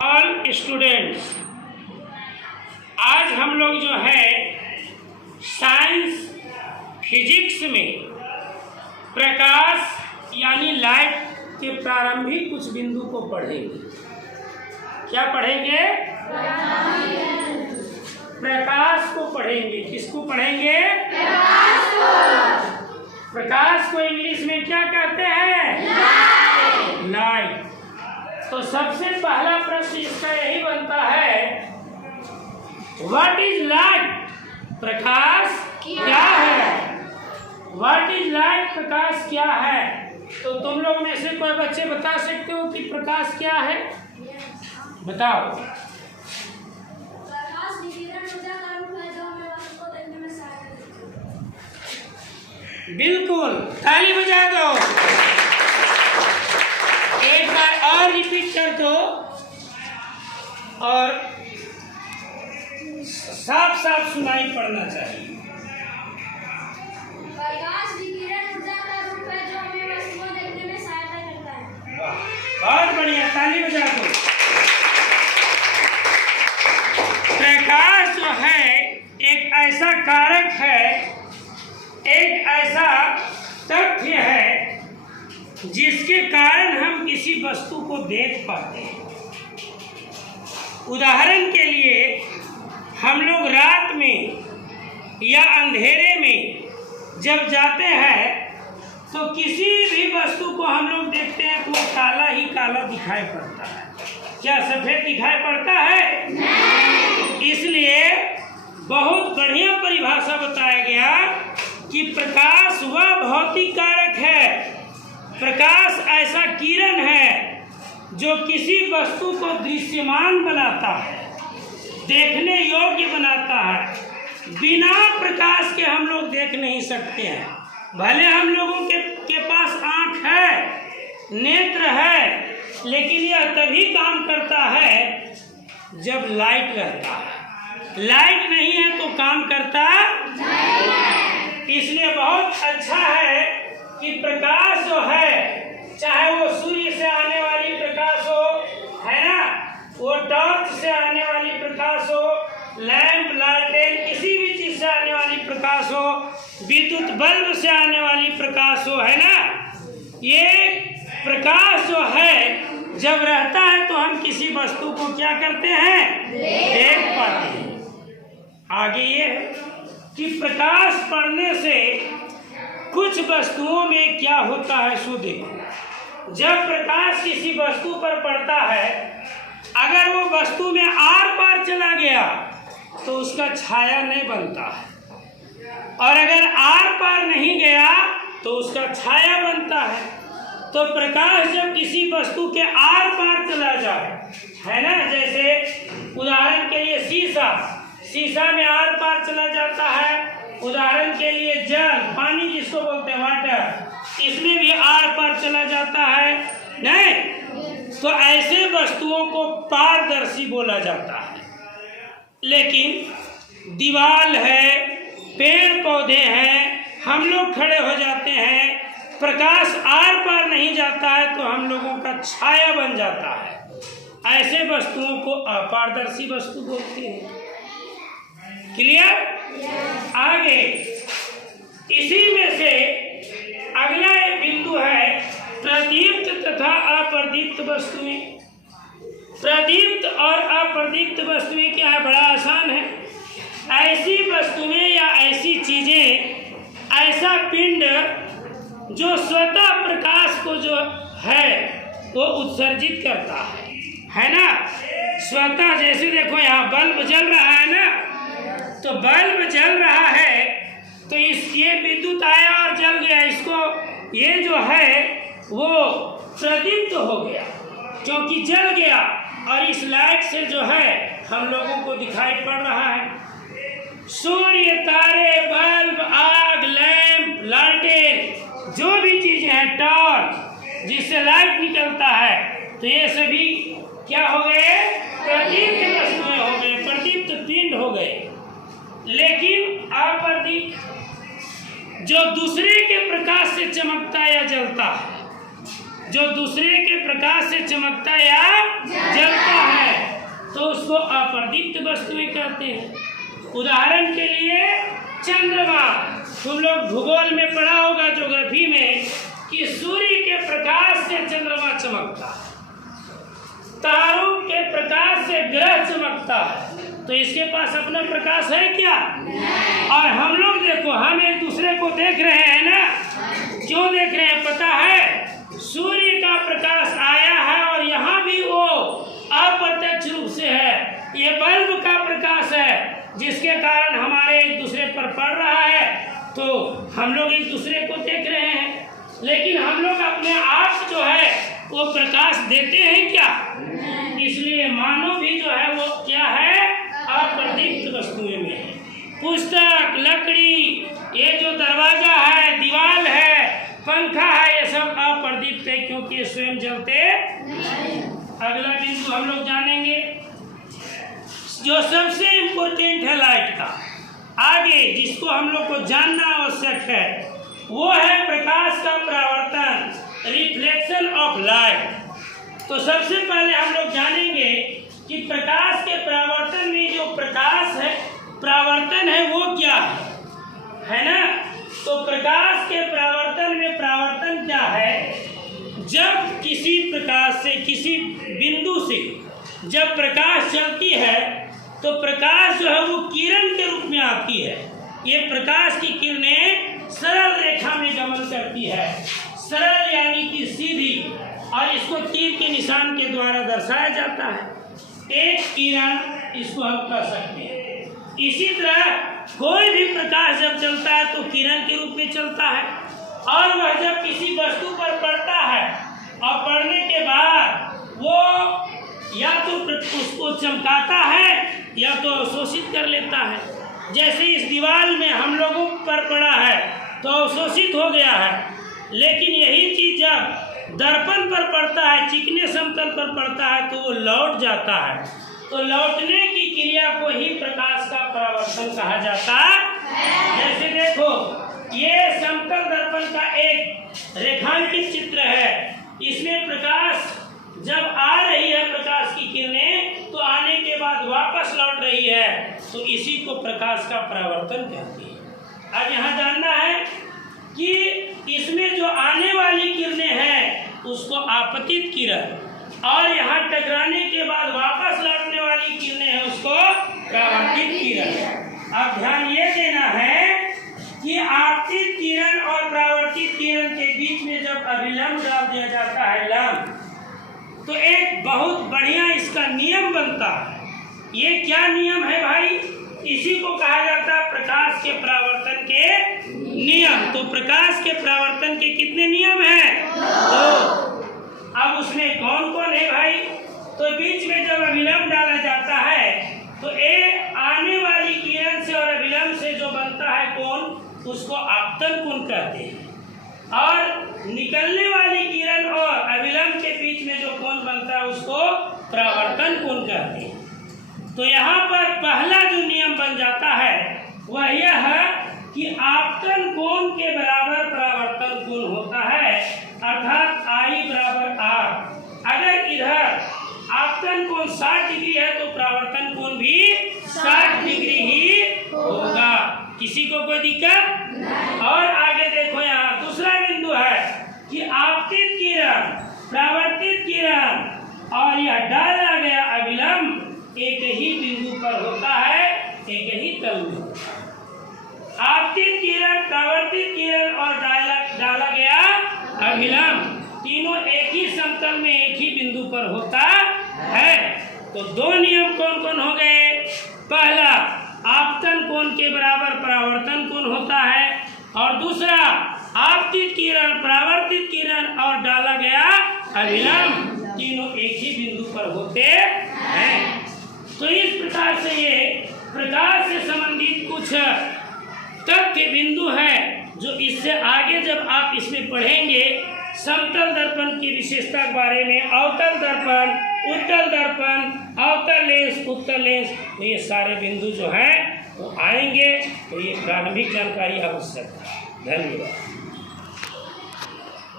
All students, आज हम लोग जो है साइंस फिजिक्स में प्रकाश यानी लाइट के प्रारंभिक कुछ बिंदु को पढ़ेंगे। क्या पढ़ेंगे? प्रकाश को पढ़ेंगे। किसको पढ़ेंगे? प्रकाश को। प्रकाश को इंग्लिश में क्या कहते हैं? लाइट। तो सबसे पहला प्रश्न इसका यही बनता है, व्हाट इज लाइट? प्रकाश क्या है? What is light? प्रकाश क्या है? तो तुम लोग में से कोई बच्चे बता सकते हो कि प्रकाश क्या है? बताओ। प्रकाश विकिरण ऊर्जा का रूप है जो हमें वस्तु को देखने में सहायता करती है। बिल्कुल, ताली बजा दो। एक बार और रिपीट कर दो और साफ साफ सुनाई पड़ना चाहिए। प्रकाश विकिरण ऊर्जा का रूप है जो हमें वस्तु को देखने में सहायता करता है। बहुत बढ़िया, ताली बजा दो। प्रकाश जो है एक ऐसा कारक है, एक ऐसा तथ्य है जिसके कारण हम किसी वस्तु को देख पाते हैं। उदाहरण के लिए हम लोग रात में या अंधेरे में जब जाते हैं तो किसी भी वस्तु को हम लोग देखते हैं तो वो काला ही काला दिखाई पड़ता है। क्या सफेद दिखाई पड़ता है? नहीं। इसलिए बहुत बढ़िया परिभाषा बताया गया कि प्रकाश वह भौतिक कारक है, प्रकाश ऐसा किरण है जो किसी वस्तु को दृश्यमान बनाता है, देखने योग्य बनाता है। बिना प्रकाश के हम लोग देख नहीं सकते हैं। भले हम लोगों के पास आँख है, नेत्र है, लेकिन यह तभी काम करता है जब लाइट रहता है। लाइट नहीं है तो काम करता नहीं। इसलिए बहुत अच्छा है कि प्रकाश जो है, चाहे वो सूर्य से आने वाली प्रकाश हो, है ना, वो टॉर्च से आने वाली प्रकाश हो, लैंप, लालटेन, किसी भी चीज से आने वाली प्रकाश हो, विद्युत बल्ब से आने वाली प्रकाश हो, है ना, ये प्रकाश जो है जब रहता है तो हम किसी वस्तु को क्या करते हैं? देख पाते हैं। आगे ये है कि प्रकाश पड़ने से कुछ वस्तुओं में क्या होता है सो देखो। जब प्रकाश किसी वस्तु पर पड़ता है, अगर वो वस्तु में आर पार चला गया तो उसका छाया नहीं बनता है, और अगर आर पार नहीं गया तो उसका छाया बनता है। तो प्रकाश जब किसी वस्तु के आर पार चला जाए, है ना, जैसे उदाहरण के लिए शीशा में आर पार चला जाता है। उदाहरण के लिए जल, पानी जिसको बोलते हैं वाटर, इसमें भी आर पार चला जाता है, नहीं? तो ऐसे वस्तुओं को पारदर्शी बोला जाता है। लेकिन दीवार है, पेड़ पौधे हैं, हम लोग खड़े हो जाते हैं, प्रकाश आर पार नहीं जाता है तो हम लोगों का छाया बन जाता है। ऐसे वस्तुओं को अपारदर्शी वस्तु बोलते हैं। क्लियर? आगे इसी में से अगला एक बिंदु है प्रदीप्त तथा अप्रदीप्त वस्तुएं। प्रदीप्त और अप्रदीप्त वस्तुएं क्या है? बड़ा आसान है। ऐसी वस्तुएं या ऐसी चीजें, ऐसा पिंड जो स्वतः प्रकाश को जो है वो उत्सर्जित करता है ना, स्वतः। जैसे देखो यहाँ बल्ब जल रहा है ना, तो बल्ब जल रहा है तो ये विद्युत आया और जल गया, इसको ये जो है वो प्रदीप्त हो गया क्योंकि जल गया, और इस लाइट से जो है हम लोगों को दिखाई पड़ रहा है। सूर्य, तारे, बल्ब, आग, लैंप, लालटेन, जो भी चीजें हैं, टॉर्च जिससे लाइट निकलता है, तो ये सभी क्या हो गए? प्रदीप्त वस्तुएं हो गए, प्रदीप्त पिंड हो गए। लेकिन अप्रदीप्त जो दूसरे के प्रकाश से चमकता या जलता है, जो दूसरे के प्रकाश से चमकता या जलता है, अप्रदीप्त वस्तुएं कहते हैं। उदाहरण के लिए चंद्रमा, तुम लोग भूगोल में पढ़ा होगा, ज्योग्राफी में, कि सूर्य के प्रकाश से चंद्रमा चमकता है, तारों के प्रकाश से ग्रह चमकता है। तो इसके पास अपना प्रकाश है क्या? और हम लोग देखो, हम एक दूसरे को देख रहे हैं ना, क्यों देख रहे हैं पता है? सूर्य का प्रकाश आया है और यहाँ भी वो अप्रत्यक्ष रूप से है। ये बल्ब का प्रकाश है जिसके कारण हमारे एक दूसरे पर पड़ रहा है, तो हम लोग एक दूसरे को देख रहे हैं। लेकिन हम लोग अपने आप जो है वो प्रकाश देते हैं क्या? इसलिए मानव भी जो है वो क्या है? अप्रदीप्त वस्तुएं में है। पुस्तक, लकड़ी, ये जो दरवाजा है, दीवार है, पंखा है, ये सब अप्रदीप्त है क्योंकि ये स्वयं जलते। अगला बिंदु हम लोग जानेंगे जो सबसे इम्पोर्टेंट है लाइट का, आगे जिसको हम लोग को जानना आवश्यक है, वो है प्रकाश का परावर्तन, रिफ्लेक्शन ऑफ लाइट। तो सबसे पहले हम लोग जानेंगे कि प्रकाश के परावर्तन में जो प्रकाश है, परावर्तन है, वो क्या है ना? तो प्रकाश के परावर्तन में परावर्तन क्या है? जब किसी प्रकाश से, किसी बिंदु से जब प्रकाश चलती है तो प्रकाश जो है वो किरण के रूप में आती है। ये प्रकाश की किरणें सरल रेखा में गमन करती है, सरल यानी कि सीधी, और इसको तीर के निशान के द्वारा दर्शाया जाता है। एक किरण, इसको हम कह सकते हैं। इसी तरह कोई भी प्रकाश जब चलता है तो किरण के रूप में चलता है, और वह जब किसी वस्तु पर पड़ता है और पड़ने के बाद वो या तो उसको चमकाता है या तो अवशोषित कर लेता है। जैसे इस दीवार में हम लोगों पर पड़ा है तो अवशोषित हो गया है, लेकिन यही चीज़ जब दर्पण पर पड़ता है, चिकने समतल पर पड़ता है, तो वो लौट जाता है। तो लौटने की क्रिया को ही प्रकाश का परावर्तन कहा जाता है। जैसे देखो, ये समतल दर्पण का एक रेखांकित चित्र है। इसमें प्रकाश जब आ रही है, प्रकाश की किरणें, तो आने के बाद वापस लौट रही है, तो इसी को प्रकाश का परावर्तन कहते हैं। अब यहाँ जानना है कि इसमें जो आने वाली किरणें हैं उसको आपतित किरण, और यहाँ टकराने के बाद वापस लौटने वाली किरणें हैं उसको परावर्तित किरण। अब ध्यान ये देना है कि आपतित किरण और परावर्तित किरण के बीच में जब अभिलंब डाल दिया जाता है, लंब, तो एक बहुत बढ़िया इसका नियम बनता है। ये क्या नियम है भाई? इसी को कहा जाता है प्रकाश के परावर्तन के नियम। तो प्रकाश के परावर्तन के कितने नियम हैं? तो अब उसमें कौन कौन है भाई? तो बीच में जब अभिलंब डाला जाता है तो एक आने वाली किरण से और अभिलंब से जो बनता है कोण, उसको आपतन कोण कहते हैं, और निकलने वाली किरण और अभिलंब के बीच में जो कोण बनता है उसको परावर्तन कोण कहते हैं। तो यहाँ पर पहला जो नियम बन जाता है वह यह है कि आपतन कोण के बराबर परावर्तन कोण होता है, अर्थात I बराबर R। अगर इधर आपतन कोण 60 डिग्री है तो परावर्तन कोण भी 60 डिग्री ही होगा। किसी को कोई दिक्कत? और आगे देखो, यहाँ दूसरा बिंदु है कि आपतित किरण, परावर्तित किरण और यह डाला गया अभिलंब एक ही बिंदु पर होता है, एक ही तल में। आपतित किरण, परावर्तित किरण और डाला गया अभिलंब तीनों एक ही समतल में एक ही बिंदु पर होता है। तो दो नियम कौन कौन हो गए? पहला, आपतन कोण के बराबर परावर्तन कोण होता है, और दूसरा, आपतित किरण, परावर्तित किरण और डाला गया अभिलंब तीनों एक ही बिंदु पर होते हैं। तो इस प्रकार से ये प्रकाश से संबंधित कुछ तथ्य बिंदु है जो इससे आगे जब आप इसमें पढ़ेंगे समतल दर्पण की विशेषता के बारे में, अवतल दर्पण, उत्तल दर्पण, अवतल लेंस, उत्तल लेंस, तो ये सारे बिंदु जो हैं वो आएंगे। तो ये प्रारंभिक जानकारी आवश्यक है। धन्यवाद।